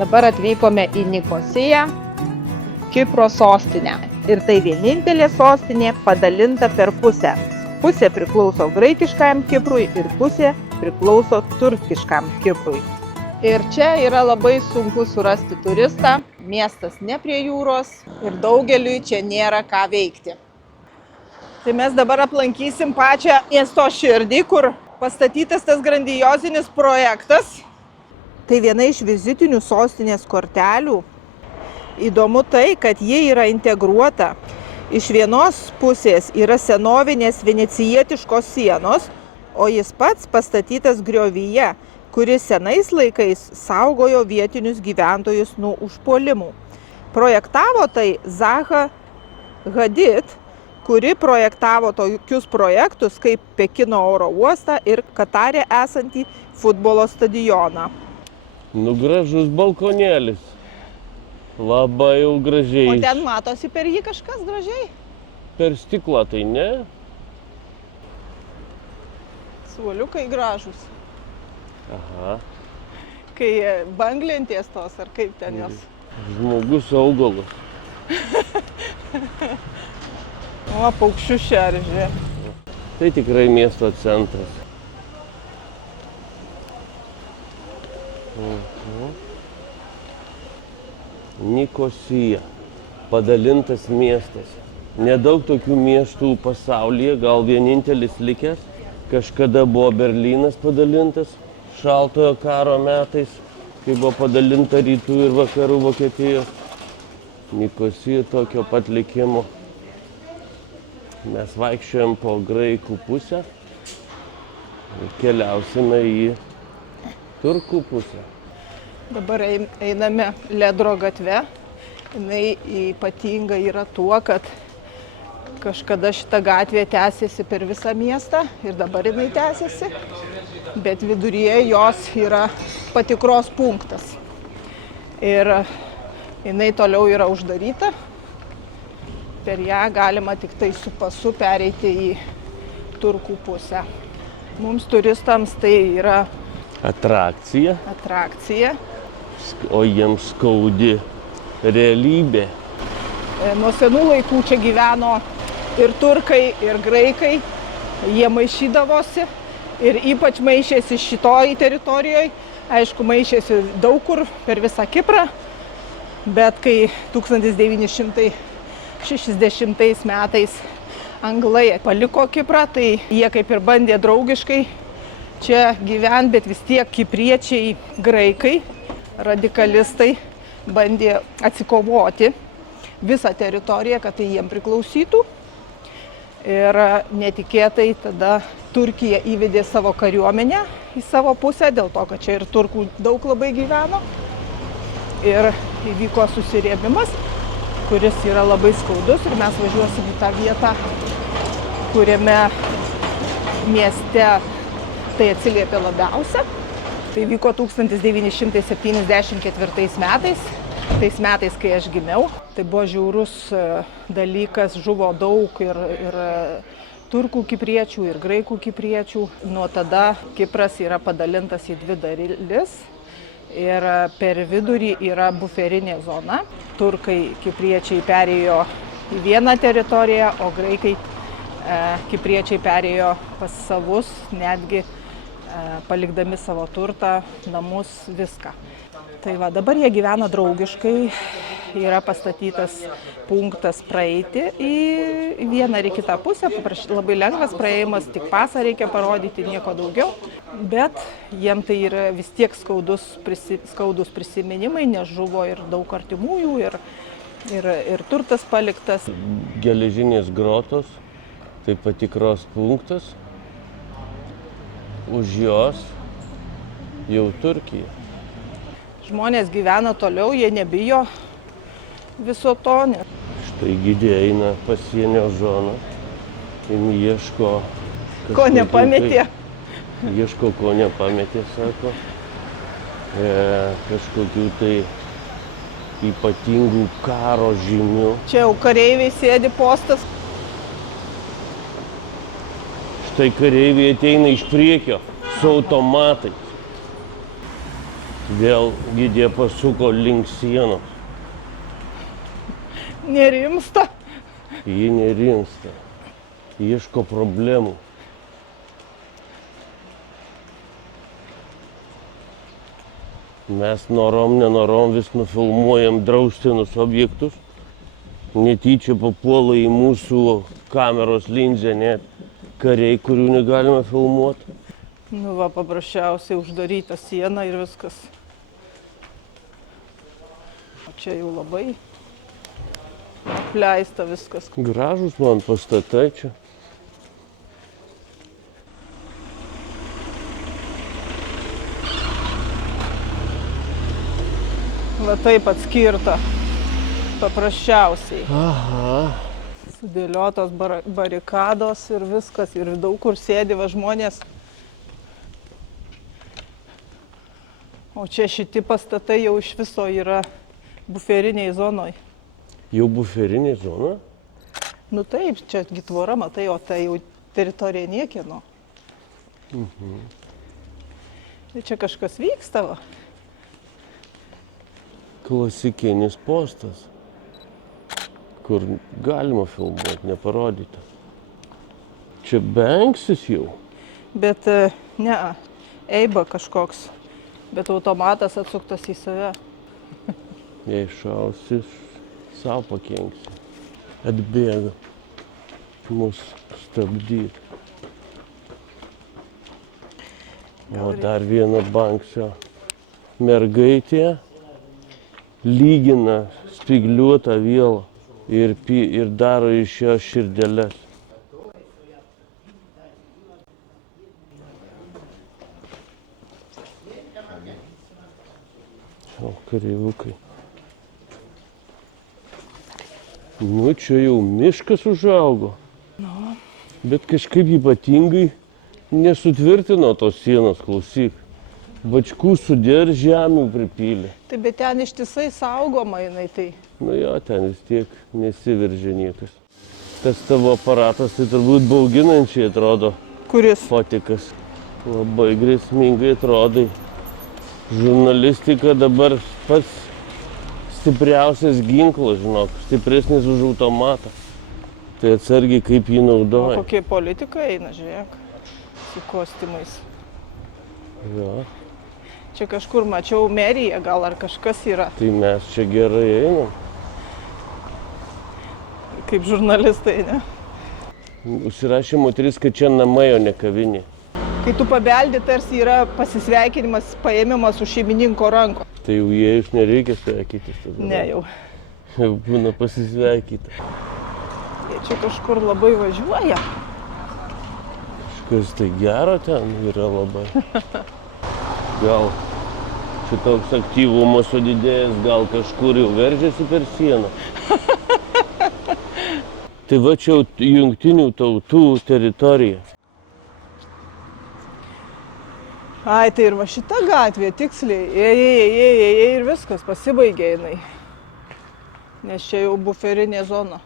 Dabar atvykome į Nikosiją, Kipro sostinę. Ir tai vienintelė sostinė padalinta per pusę. Pusė priklauso graikiškam Kiprui ir pusė priklauso turkiškam Kiprui. Ir čia yra labai sunku surasti turistą, miestas ne prie jūros ir daugeliui čia nėra ką veikti. Tai mes dabar aplankysim pačią miesto širdį, kur pastatytas tas grandiozinis projektas. Tai viena iš vizitinių sostinės kortelių. Įdomu tai, kad ji yra integruota. Iš vienos pusės yra senovinės venecijietiškos sienos, o jis pats pastatytas griovyje, kuris senais laikais saugojo vietinius gyventojus nuo užpuolimų. Projektavo tai Zaha Hadid, kuri projektavo tokius projektus kaip Pekino oro uostą ir Katare esantį futbolo stadioną. Gražus balkonėlis. Labai jau gražiai. O ten matosi per jį kažkas gražiai? Per stiklą tai ne? Suoliukai gražus. Aha. Kai banglentės tos, ar kaip ten jos? Žmogus augalas. O, paukščių šeržė. Tai tikrai miesto centras. Nikosija. Padalintas miestas. Nedaug tokių miestų pasaulyje, gal vienintelis likęs. Kažkada buvo Berlynas padalintas šaltojo karo metais, kai buvo padalinta rytų ir vakarų Vokietijos. Nikosija tokio pat likimo. Mes vaikščiojam po graikų pusę ir keliausime į turkų pusę. Dabar einame Ledro gatve. Jinai ypatinga yra tuo, kad kažkada šita gatvė tęsiasi per visą miestą ir dabar jinai tęsiasi, bet viduryje jos yra patikros punktas. Ir jinai toliau yra uždaryta. Per ją galima tik tai su pasu pereiti į turkų pusę. Mums turistams tai yra Atrakcija, o jiems skaudi realybė. Nuo senų laikų čia gyveno ir turkai, ir graikai. Jie maišydavosi ir ypač maišėsi šitoj teritorijoje. Aišku, maišėsi daug kur per visą Kiprą, bet kai 1960 metais anglai paliko Kiprą, tai jie kaip ir bandė draugiškai čia gyventi, bet vis tiek kipriečiai graikai, radikalistai, bandė atsikovoti visą teritoriją, kad tai jiem priklausytų. Ir netikėtai tada Turkija įvedė savo kariuomenę į savo pusę, dėl to, kad čia ir turkų daug labai gyveno. Ir įvyko susirėmimas, kuris yra labai skaudus ir mes važiuosim į tą vietą, kuriame mieste tai atsiliepė labiausia. Tai vyko 1974 metais, tais metais, kai aš gimiau. Tai buvo žiaurus dalykas, žuvo daug ir turkų kipriečių, ir graikų kipriečių. Nuo tada Kipras yra padalintas į dvi dalis ir per vidurį yra buferinė zona. Turkai kipriečiai perėjo į vieną teritoriją, o graikai kipriečiai perėjo pas savus, netgi palikdami savo turtą, namus, viską. Tai va, dabar jie gyvena draugiškai, yra pastatytas punktas praeiti į vieną ar į kitą pusę, labai lengvas praėjimas, tik pasą reikia parodyti, nieko daugiau. Bet jiem tai yra vis tiek skaudus prisiminimai, nes žuvo ir daug artimųjų, ir turtas paliktas. Geležinės grotos, tai patikros punktas. Už jos jau Turkija. Žmonės gyvena toliau, jie nebijo viso to. Štai gidė eina pasienio zoną ir ieško... Ko nepametė. Ieško, ko nepametė, sako. Kažkokių tai ypatingų karo žymių. Čia jau kareiviai sėdi postas. Štai kareiviai ateina iš priekio su automatais. Kodėl gidė pasuko link sienos? Nerimsta. Ji nerimsta. Ieško problemų. Mes norom, nenorom vis nufilmuojam draustinus objektus. Netyčia papuola į mūsų kameros linzę net kariai, kurių negalime filmuoti. Nu va, paprasčiausiai uždaryta siena ir viskas. O čia jau labai apleista viskas. Gražus man pastatai čia. Va taip atskirta. Paprasčiausiai. Aha. Sudėliotos barikados ir viskas. Ir daug kur sėdi va žmonės. O čia šiti pastatai jau iš viso yra buferiniai zonoj. Jau buferinė zona? Nu taip, čia tvora, matai, o tai jau teritorija niekieno. Tai čia kažkas vyksta va. Klasikinis postas, kur galima filmuoti, neparodyta. Čia Banksis jau. Bet ne, Eiba kažkoks. Bet automatas atsuktas į save. Jei šausis, savo pakenksi. Atbėga mus stabdyti. O dar viena Banksio mergaitė lygina spygliuotą vielą ir daro iš jo širdeles. O, kareivukai. Nu, čia jau miškas užaugo. Bet kažkaip ypatingai nesutvirtino tos sienos, klausyk. Bačkų sudėr žemių pripylė. Tai bet ten ištisai saugoma jinai tai. Nu jo, ten vis tiek nesiveržė niekas. Tas tavo aparatas tai turbūt bauginančiai atrodo. Kuris? Fotikas. Labai grėsmingai atrodai. Žurnalistika dabar pats stipriausias ginklas, žinok, stipresnis už automatą. Tai atsargiai kaip jį O naudoja. kokie politikai eina, žiūrėk, su kostiumais. Jo, Čia kažkur mačiau meriją, gal ar kažkas yra, tai mes čia gerai einam. kaip žurnalistai, ne? Užsirašė moteris, kad čia namai, o ne kavinė. Kai tu pabeldi, tarsi yra pasisveikinimas, paėmimas už šeimininko ranko. Tai jau įėjus nereikia sveikytis tada. Ne jau. Jau būna pasisveikyta. Jie čia kažkur labai važiuoja. Kažkas tai gero ten yra labai. Gal šitoks aktyvumas sudidėjęs, gal kažkur jau veržiasi per sieną. Tai va čia jungtinių tautų teritorija. Ai, tai ir va šita gatvė tiksliai. Ėjai ir viskas, pasibaigė jinai. Nes čia jau buferinė zona.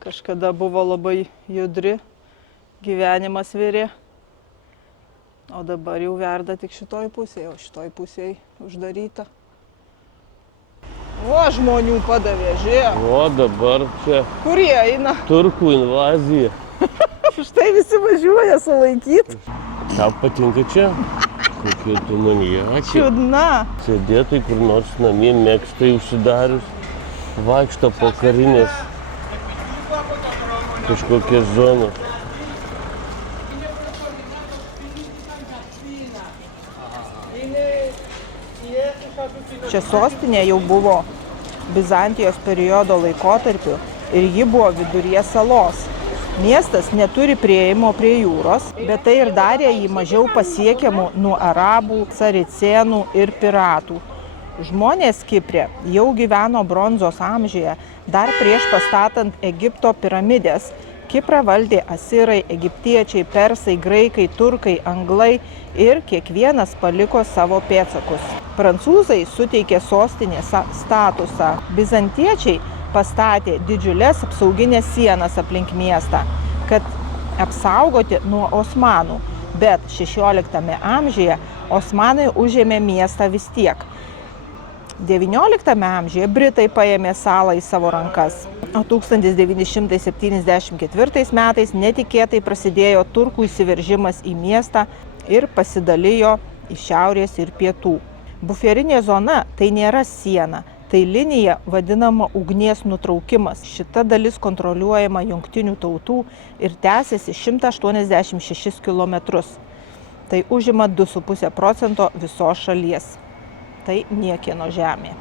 Kažkada buvo labai judri, gyvenimas virė. O dabar jau verda tik šitoj pusėje, o šitoj pusėje uždaryta. O, žmonių padavė, žiūrėk. O dabar čia Kur jie eina? turkų invazija. Štai visi važiuoja sulaikyti. Tau patinka čia? Kokie tu maniakai. Čiudna. Sėdėtai kur nors namie mėgstai užsidarius, vaikšto po karinės kažkokias zonas. Čia sostinė jau buvo Bizantijos periodo laikotarpiu ir ji buvo viduryje salos. Miestas neturi prieimo prie jūros, bet tai ir darė jį mažiau pasiekiamų nuo arabų, saricėnų ir piratų. Žmonės Kiprė jau gyveno bronzos amžiuje, dar prieš pastatant Egipto piramidės. Kiprą valdė asirai, egiptiečiai, persai, graikai, turkai, anglai ir kiekvienas paliko savo pėdsakus. Prancūzai suteikė sostinės statusą. Bizantiečiai pastatė didžiulės apsauginės sienas aplink miestą, kad apsaugoti nuo osmanų. Bet 16 amžiuje Osmanai užėmė miestą vis tiek. XIX amžiuje Britai paėmė salą į savo rankas, o 1974 metais netikėtai prasidėjo turkų įsiveržimas į miestą ir pasidalijo į šiaurės ir pietų. Buferinė zona tai nėra siena, tai linija vadinama ugnies nutraukimas. Šita dalis kontroliuojama jungtinių tautų ir tęsiasi 186 km. Tai užima 2,5% visos šalies. Tai niekieno žemė.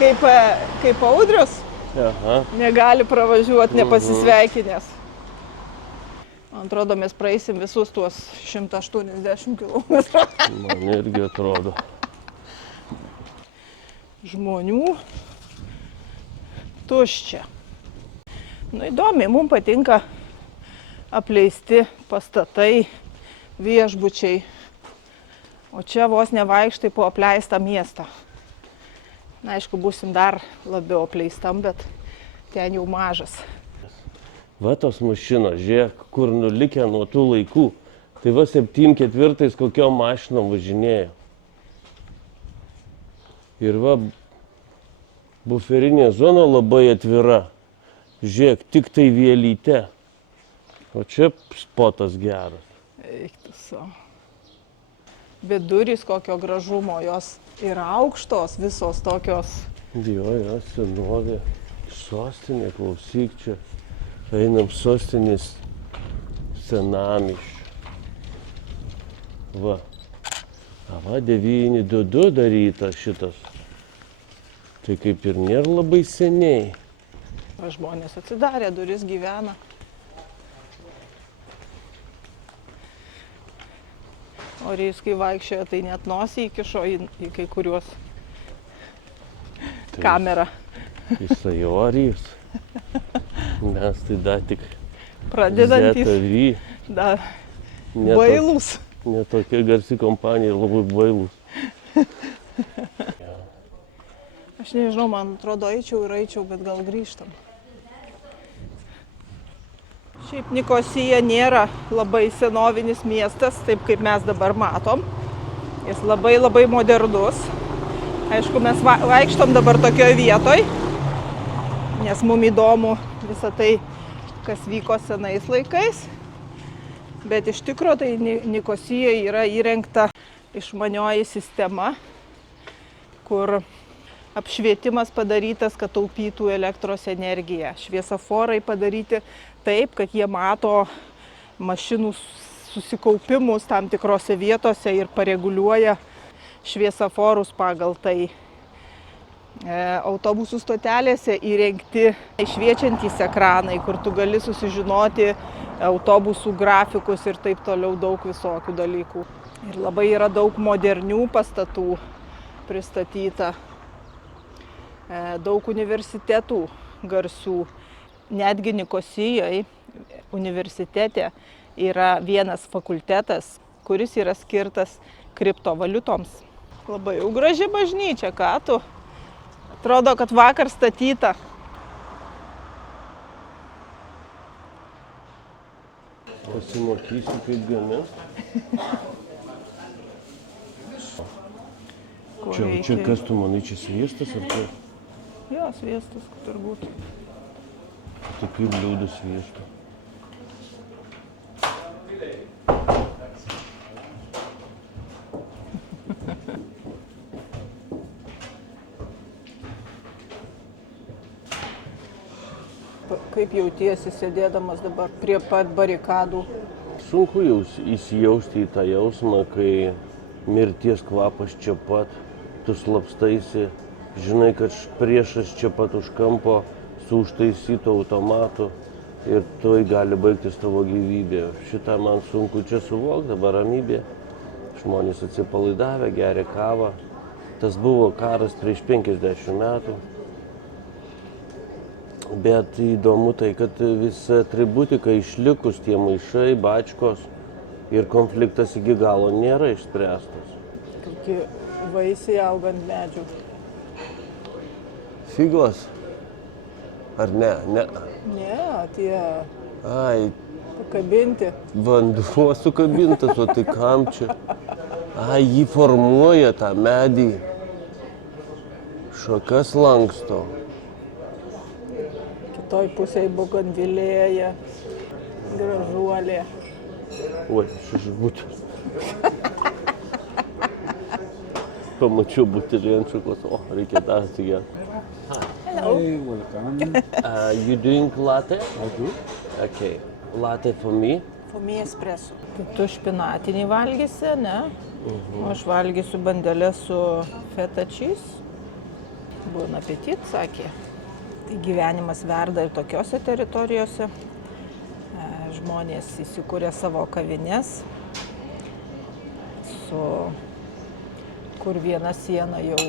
Kaip Audrius negali pravažiuoti nepasisveikinęs. Man atrodo, mes praeisim visus tuos 180 km. Man irgi atrodo. Žmonių tuščia. Nu, įdomiai, mums patinka apleisti pastatai, viešbučiai. O čia vos nevaikštai po apleistą miestą. Na, aišku, būsim dar labiau apleistam, bet ten jau mažas. Va tos mašinos, žiūrėk, kur nulikę nuo tų laikų. Tai va 74 kokiom mašinom važinėjo. Ir va buferinė zona labai atvira. Žiūrėk, tik tai vielyte. O čia spotas geras. Eik tu savo. Bet durys kokio gražumo, jos yra aukštos, visos tokios. Jo, senovė. Sostinė, klausyk čia. Einam sostinės senamiesčio. Va. Va, 922 darytas šitas. Tai kaip ir nėra labai seniai. Žmonės atsidarė, duris gyvena. O reis, kai vaikščiojo, tai net nosį įkišo į kai kuriuos kamerą. Jisai orijus. Mes tai dar tik pradedantys. ZTV. Da, bailūs. Ne tokia garsi kompanija, labai bailūs. Aš nežinau, man atrodo, eičiau, bet gal grįžtam. Šiaip Nikosija nėra labai senovinis miestas, taip kaip mes dabar matom. Jis labai modernus. Aišku, mes vaikštom dabar tokioje vietoje, nes mums įdomu visą tai, kas vyko senais laikais. Bet iš tikrųjų tai Nikosijoje yra įrengta išmanioji sistema, kur apšvietimas padarytas, kad taupytų elektros energiją. Šviesoforai padaryti taip, kad jie mato mašinų susikaupimus tam tikrose vietose ir pareguliuoja šviesoforus pagal tai. Autobusų stotelėse įrengti šviečiantys ekranai, kur tu gali susižinoti autobusų grafikus ir taip toliau, daug visokių dalykų. Ir labai yra daug modernių pastatų pristatyta. Daug universitetų garsių. Netgi Nikosijoje universitete yra vienas fakultetas, kuris yra skirtas kriptovaliutoms. Labai jau graži bažnyčia, ką tu? Atrodo, kad vakar statyta. Pasimokysiu, kaip gamint. Čia kas tu manai, čia sviestas ar čia? Jo, sviestas turbūt. Tai kaip bliūdų sviesto? Kaip jautiesi sėdėdamas dabar prie pat barikadų? Sunku jau įsijausti į tą jausmą, kai mirties kvapas čia pat, tu slapstaisi, žinai, kad priešas čia pat už kampo su užtaisytu automatu ir tuoj gali baigtis tavo gyvybė. Šitą man sunku čia suvokti, dabar ramybė. Žmonės atsipalaidavę, geria kavą. Tas buvo karas prieš 50 metų. Bet įdomu tai, kad visa atributika išlikus, tie maišai, bačkos ir konfliktas iki galo nėra išspręstas. Kokie vaisiai augant medžių. Figos. Ar ne? Ne. Ne, tie Ai, pakabinti. vanduo sukabintas, o tai kam čia? Ai, jį formuoja tą medį. Šakas lanksto. Kitoj pusėje buganvilėja, gražuolė. Oi, šešbutas. Pamačiau butelį ant šakos, o, reikia dar atsigerti. Hello. Hey, welcome. You doing latte? I do. Okay. Latte for me. For me espresso. Tai tu špinatinį valgysi, ne? O aš valgysiu bandelę su feta cheese. Bon appetit, sakė. Tai gyvenimas verda ir tokiose teritorijose. Žmonės įsikūrė savo kavinės, kur viena siena jau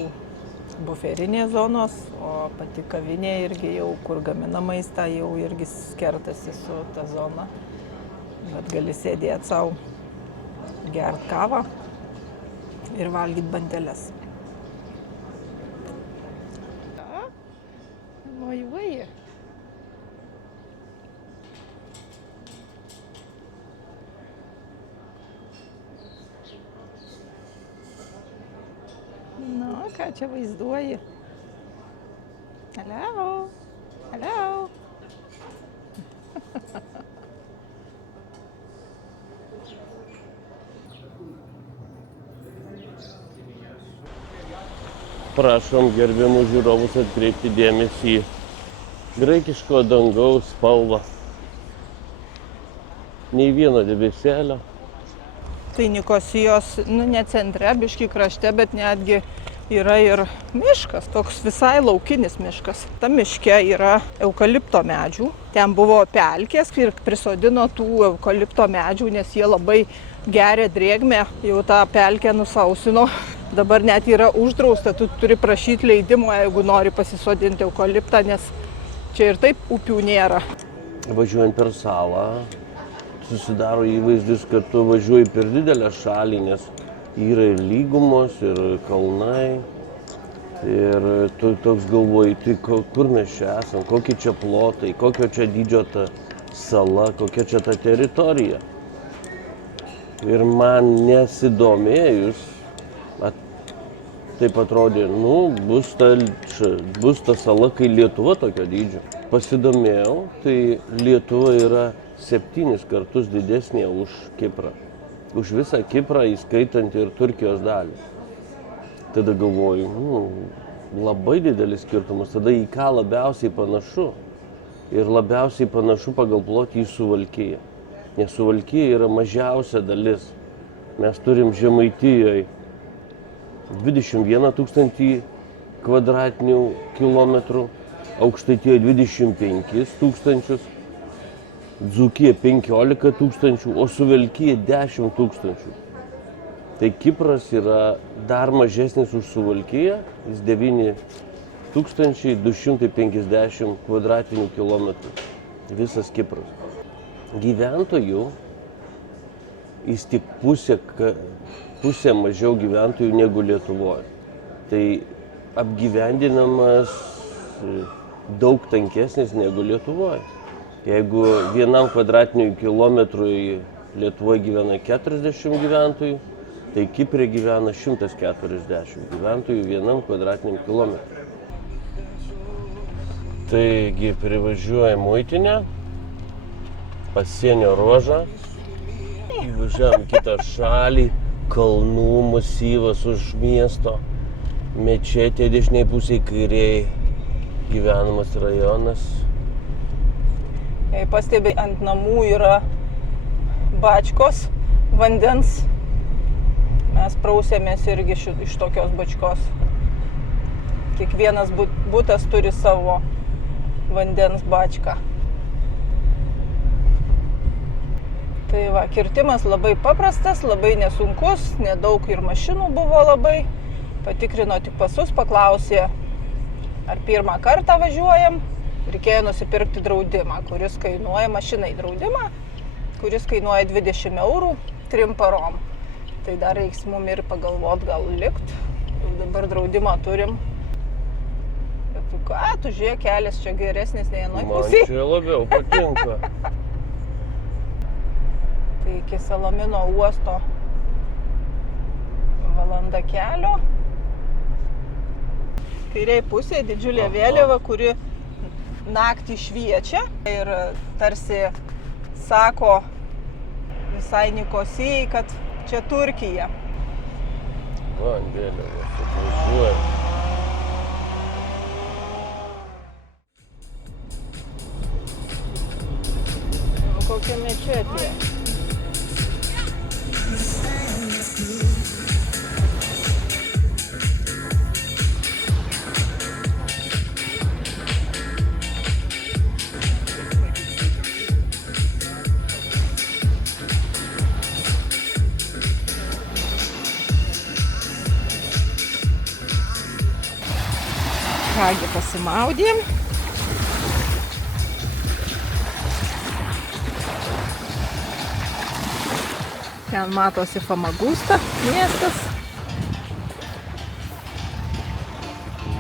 buferinės zonos, o pati kavinė irgi jau, kur gamina maistą, jau irgi skertasi su ta zona. Bet gali sėdėti savo, gert kavą ir valgyti bandeles. Mojuoji. Nu, ką čia vaizduoji? Hello. Hello. Prašom gerbiamų žiūrovus atkreipti dėmesį į graikiško dangaus spalvą. Nei vieno debesėlio. Tai Nikosijos, ne centre, biški krašte, bet netgi yra ir miškas, toks visai laukinis miškas. Ta miške yra eukalipto medžių. Ten buvo pelkės ir prisodino tų eukalipto medžių, nes jie labai geria drėgmę, jau tą pelkę nusausino. Dabar net yra uždrausta, tu turi prašyti leidimo, jeigu nori pasisodinti eukaliptą, nes čia ir taip upių nėra. Važiuojant per salą, susidaro įvaizdis, kad tu važiuoji per didelę šalį, nes yra ir lygumos, ir kalnai. Ir tu toks galvoji, tai kur mes čia esam, kokie čia plotai, kokio čia dydžio ta sala, kokia čia ta teritorija. Ir man nesidomėjus, taip atrodė, bus ta sala, kai Lietuva tokio dydžio. Pasidomėjau, tai Lietuva yra 7 kartus didesnė už Kiprą. Už visą Kiprą, įskaitant ir Turkijos dalį. Tada galvoju, labai didelis skirtumas. Tada į ką labiausiai panašu. Ir labiausiai panašu pagal plotį į Suvalkiją. Nes Suvalkija yra mažiausia dalis. Mes turim Žemaitijoje 21 000 kvadratinių kilometrų, Aukštaitijoje 25 000, Dzūkija 15 000, o Suvalkija 10 000. Tai Kipras yra dar mažesnis už Suvalkiją, jis 9250 kvadratinių kilometrų. Visas Kipras. Gyventojų jis tik pusė mažiau gyventojų negu Lietuvoje. Tai apgyvendinamas daug tankesnis negu Lietuvoje. Jeigu vienam kvadratiniui kilometrui Lietuvoje gyvena 40 gyventojų, tai Kiprė gyvena 140 gyventojų vienam kvadratiniam kilometrui. Taigi privažiuoja muitinę, pasienio ruožą, įvažiuojam kitą šalį, kalnų masyvas už miesto, mečetė dešiniai pusėje, kairiai gyvenamas rajonas. Jei pastebi, ant namų yra bačkos vandens. Mes prausėmės irgi iš tokios bačkos. Kiekvienas butas turi savo vandens bačką. Tai va, kirtimas labai paprastas, labai nesunkus, nedaug ir mašinų buvo labai. Patikrino tik pasus, paklausė, ar pirmą kartą važiuojam. Reikėjo nusipirkti draudimą, kuris kainuoja mašinai draudimą, kuris kainuoja 20 eurų 3 parom. Tai dar reiks mum ir pagalvot, gal likt. Jau dabar draudimą turim. Bet Tu ką, tu žiūrėk, kelias čia geresnis nei vienoj Man pusėje. čia labiau patinka. Tai iki Salamino uosto valanda kelio. Kairiai pusėje didžiulė vėliava, kuri naktį šviečia ir tarsi sako visai Nikosijai, kad čia Turkija. Man vėliavas atvažiuoja. Kokia mečetė. Kągi pasimaudėm. Ten matosi Famagusta miestas.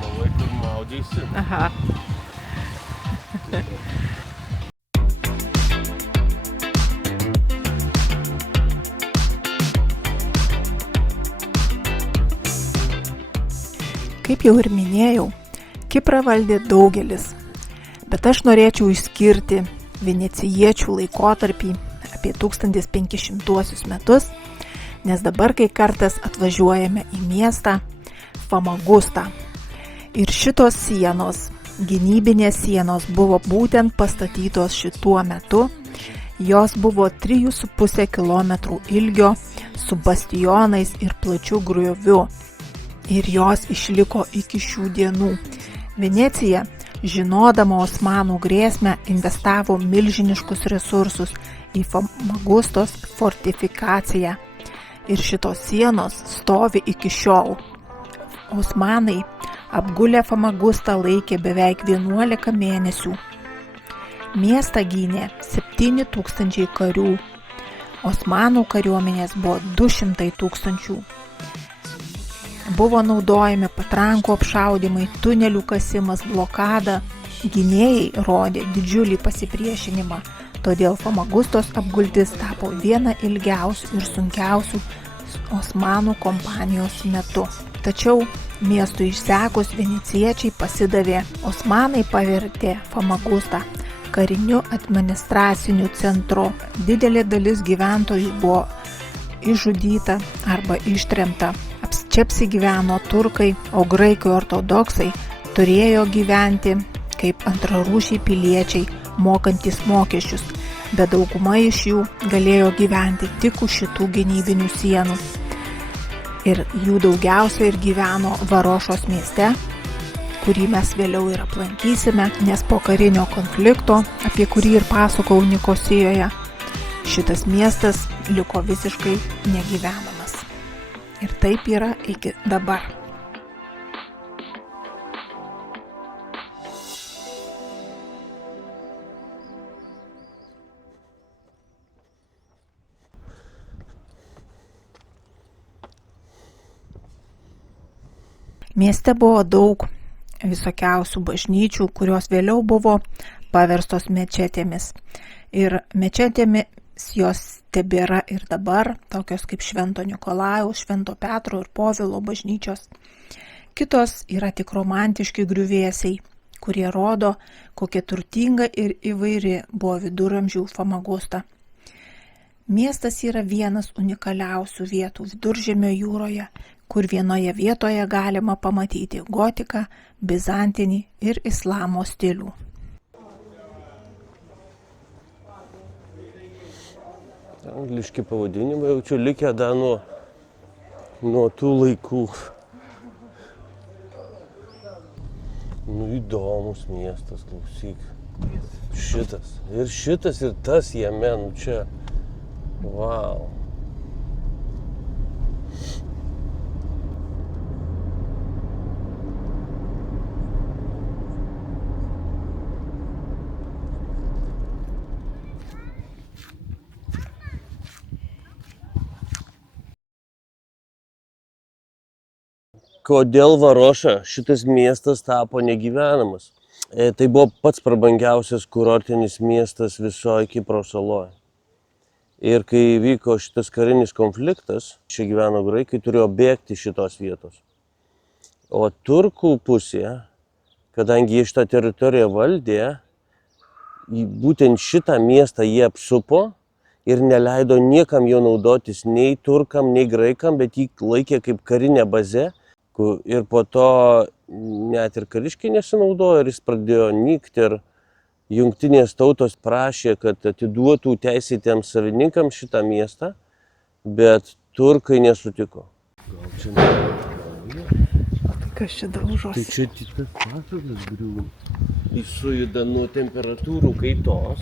Manai, kur maudysi. Aha. Kaip jau ir minėjau, Kiprą valdė daugelis, bet aš norėčiau išskirti venecijiečių laikotarpį apie 1500 metus, nes dabar kai kartas atvažiuojame į miestą Famagustą. Ir šitos sienos, gynybinės sienos buvo būtent pastatytos šituo metu, jos buvo 3,5 km ilgio su bastionais ir plačiu grioviu. Ir jos išliko iki šių dienų. Venecija, žinodama Osmanų grėsmę, investavo milžiniškus resursus į Famagustos fortifikaciją. Ir šitos sienos stovi iki šiol. Osmanai apgulę Famagustą laikė beveik 11 mėnesių. Miestą gynė 7000 karių. Osmanų kariuomenės buvo 200 000. Buvo naudojami patrankų apšaudymai, tunelių kasimas, blokada. Gynėjai rodė didžiulį pasipriešinimą, todėl Famagustos apgultis tapo viena ilgiausių ir sunkiausių Osmanų kompanijos metu. Tačiau miestui išsekus venecijiečiai pasidavė. Osmanai pavertė Famagustą kariniu administraciniu centru. Didelė dalis gyventojų buvo išžudyta arba ištremta. Čia apsigyveno turkai, o graikai ortodoksai turėjo gyventi kaip antrarūšiai piliečiai, mokantis mokesčius, bet dauguma iš jų galėjo gyventi tik už šitų gynybinių sienų. Ir jų daugiausia ir gyveno Varošos mieste, kurį mes vėliau ir aplankysime, nes po karinio konflikto, apie kurį ir pasakojau Nikosijoje, šitas miestas liko visiškai negyvenamas. Ir taip yra iki dabar. Mieste buvo daug visokiausių bažnyčių, kurios vėliau buvo paverstos mečetėmis. Ir mečetėmis jos tebėra ir dabar, tokios kaip Švento Nikolajaus, Švento Petro ir Povilo bažnyčios. Kitos yra tik romantiški griuvėsiai, kurie rodo, kokia turtinga ir įvairi buvo viduramžių Famagusta. Miestas yra vienas unikaliausių vietų Viduržemio jūroje, kur vienoje vietoje galima pamatyti gotiką, bizantinį ir islamo stilių. Angliški pavadinimai jau čia likę dar nuo tų laikų. Nu, įdomus miestas, klausyk. Šitas ir tas jame, nu čia. Wow. kodėl Varoša šitas miestas tapo negyvenamas. Tai buvo pats prabangiausias kurortinis miestas visoje Kipro saloje. Ir kai vyko šitas karinis konfliktas, čia gyveno graikai, turėjo bėgti šitos vietos. O turkų pusėje, kadangi jie šitą teritoriją valdė, būtent šitą miestą jie apsupo ir neleido niekam jo naudotis, nei turkam, nei graikam, bet jį laikė kaip karinę bazę. Ir po to net ir kariškiai nesinaudojo ir jis pradėjo nykti ir jungtinės tautos prašė, kad atiduotų teisėtiems savininkams šitą miestą, bet turkai nesutiko. Gal čia Kas čia daužos? Tai čia tik tas pastatas griūna. Jis sujuda nuo temperatūrų kaitos.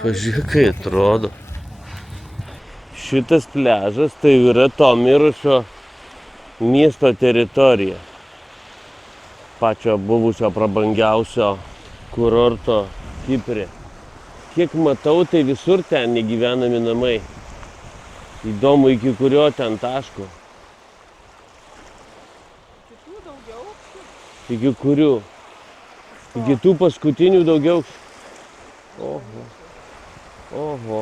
Pažiūrėk, kai atrodo. Šitas pliažas tai yra to mirusio miesto teritorija. Pačio buvusio prabangiausio kurorto Kipre. Kiek matau, tai visur ten negyvenami namai. Įdomu, iki kurio ten taško. Kitų daugiau? Iki kurių? Iki tų paskutinių daugiau. Oho. Oho.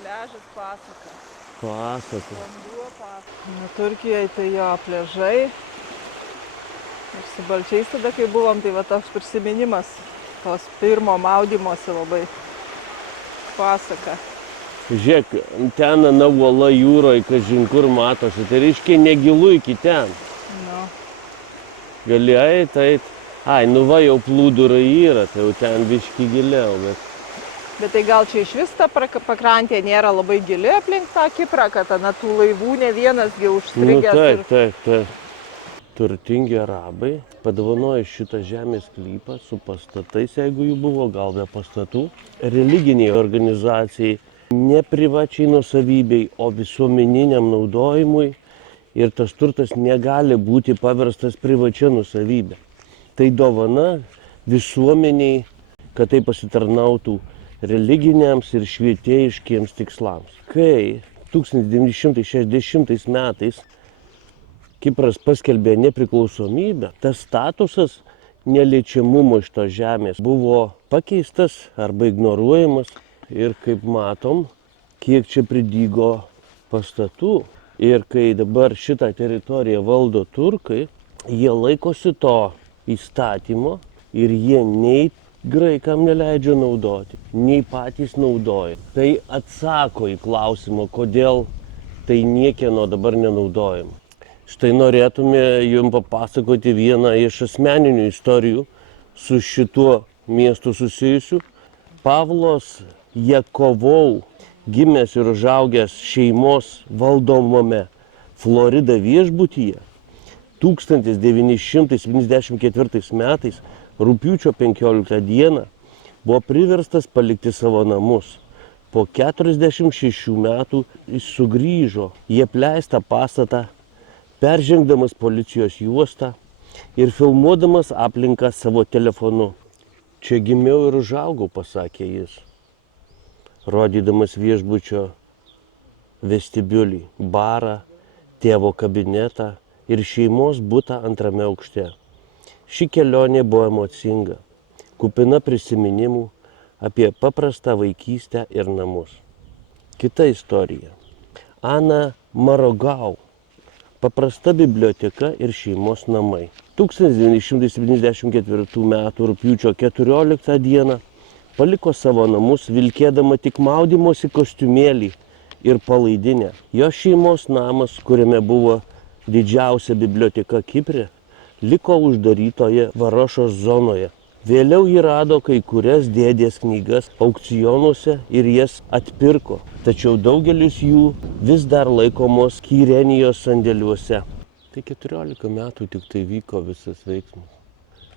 Pliažas pasaka. Pasaka. Vanduo pasaka. Turkijoje tai jo pliažai. Ir su balčiais tada, kai buvom, tai va toks prisiminimas tos pirmo maudymosi labai pasaka. Žiūrėk, ten ana uola jūroje, kažin kur matosi, tai reiškia negilu iki ten. Nu. Gali eit. Ai, nu va, jau plūdurai yra, tai jau ten biški giliau, Bet tai gal čia iš vis ta pakrantė nėra labai gili aplink tą Kiprą, kad na, tų laivų ne vienasgi užstrigęs. Taip. Turtingi arabai padovanojo šitą žemės sklypą su pastatais, jeigu jų buvo, gal be pastatų, religiniai organizacijai, ne privačiai nuosavybei, o visuomeniniam naudojimui, ir tas turtas negali būti paverstas privačia nuosavybė. Tai dovana visuomeniai, kad tai pasitarnautų religiniams ir švietėjiškiems tikslams. Kai 1960 metais Kipras paskelbė nepriklausomybę, tas statusas neliečiamumo iš tos žemės buvo pakeistas arba ignoruojamas. Ir kaip matom, kiek čia pridygo pastatų. Ir kai dabar šitą teritoriją valdo turkai, jie laikosi to įstatymo ir jie nei graikam neleidžia naudoti, nei patys naudoja. Tai atsako į klausimą, kodėl tai niekieno dabar nenaudojama. Štai norėtume jums papasakoti vieną iš asmeninių istorijų su šituo miestu susijusiu. Pavlos Jakovau, gimęs ir užaugęs šeimos valdomame Florida viešbutyje, 1974 metais, rugpjūčio 15 dieną, buvo priverstas palikti savo namus. Po 46 metų jis sugrįžo į apleistą pastatą, peržengdamas policijos juostą ir filmuodamas aplinką savo telefonu. Čia gimiau ir užaugau, pasakė jis, rodydamas viešbučio vestibiulį, barą, tėvo kabinetą ir šeimos butą antrame aukšte. Ši kelionė buvo emocinga, kupina prisiminimų apie paprastą vaikystę ir namus. Kita istorija. Ana Marogau. Paprasta biblioteka ir šeimos namai. 1974 m. rugpjūčio 14 dieną paliko savo namus vilkėdama tik maudymosi kostiumėlį ir palaidinę. Jo šeimos namas, kuriame buvo didžiausia biblioteka Kipre, liko uždarytoje Varošos zonoje. Vėliau jį rado kai kurias dėdės knygas aukcionuose ir jas atpirko, tačiau daugelis jų vis dar laikomos Kyrenijos sandėliuose. Tai 14 metų tik tai vyko visas veiksmas,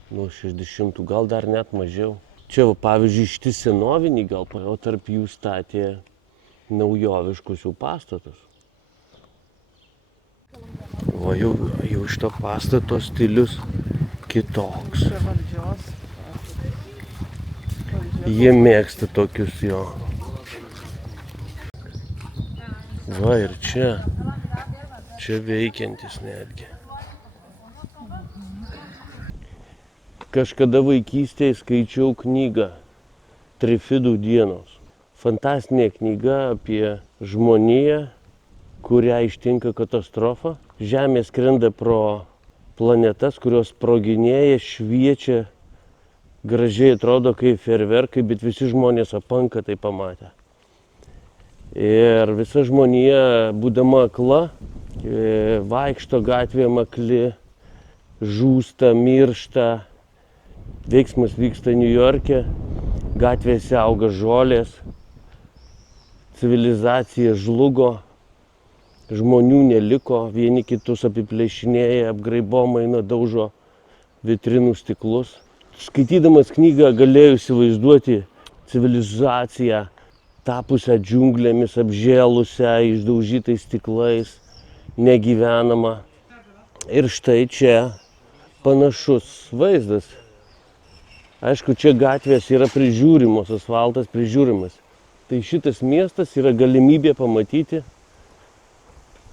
nuo 60, gal dar net mažiau. Čia, pavyzdžiui, šiti senoviniai, gal o tarp jų statė naujoviškus jų pastatus. O jau šito pastato stilius kitoks. Jie mėgsta tokius jo. Va ir čia veikiantis netgi. Kažkada vaikystėje skaičiau knygą Trifidų dienos. Fantastinė knyga apie žmoniją, kurią ištinka katastrofa. Žemė skrenda pro planetas, kurios sproginėja, šviečia, gražiai atrodo kaip fejerverkai, bet visi žmonės apanka tai pamatę. Ir visa žmonija, būdama akla, vaikšto gatvėje akli, žūsta, miršta. Veiksmas vyksta Niujorke, gatvėse auga žolės, civilizacija žlugo, žmonių neliko, vieni kitus apiplėšinėja, apgraibom eina, daužo vitrinų stiklus. Skaitydamas knygą galėjau įsivaizduoti civilizaciją tapusią džiunglėmis, apžėlusią, išdaužytais stiklais, negyvenama. Ir štai čia panašus vaizdas. Aišku, čia gatvės yra prižiūrimos, asfaltas prižiūrimas. Tai šitas miestas yra galimybė pamatyti,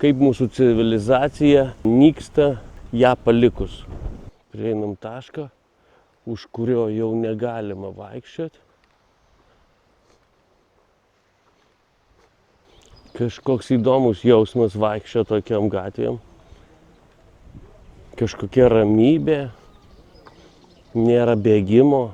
kaip mūsų civilizacija nyksta ją palikus. Prieinam tašką, už kurio jau negalima vaikščioti. Kažkoks įdomus jausmas vaikščioti tokiam gatvėm. Kažkokia ramybė. Nėra bėgimo,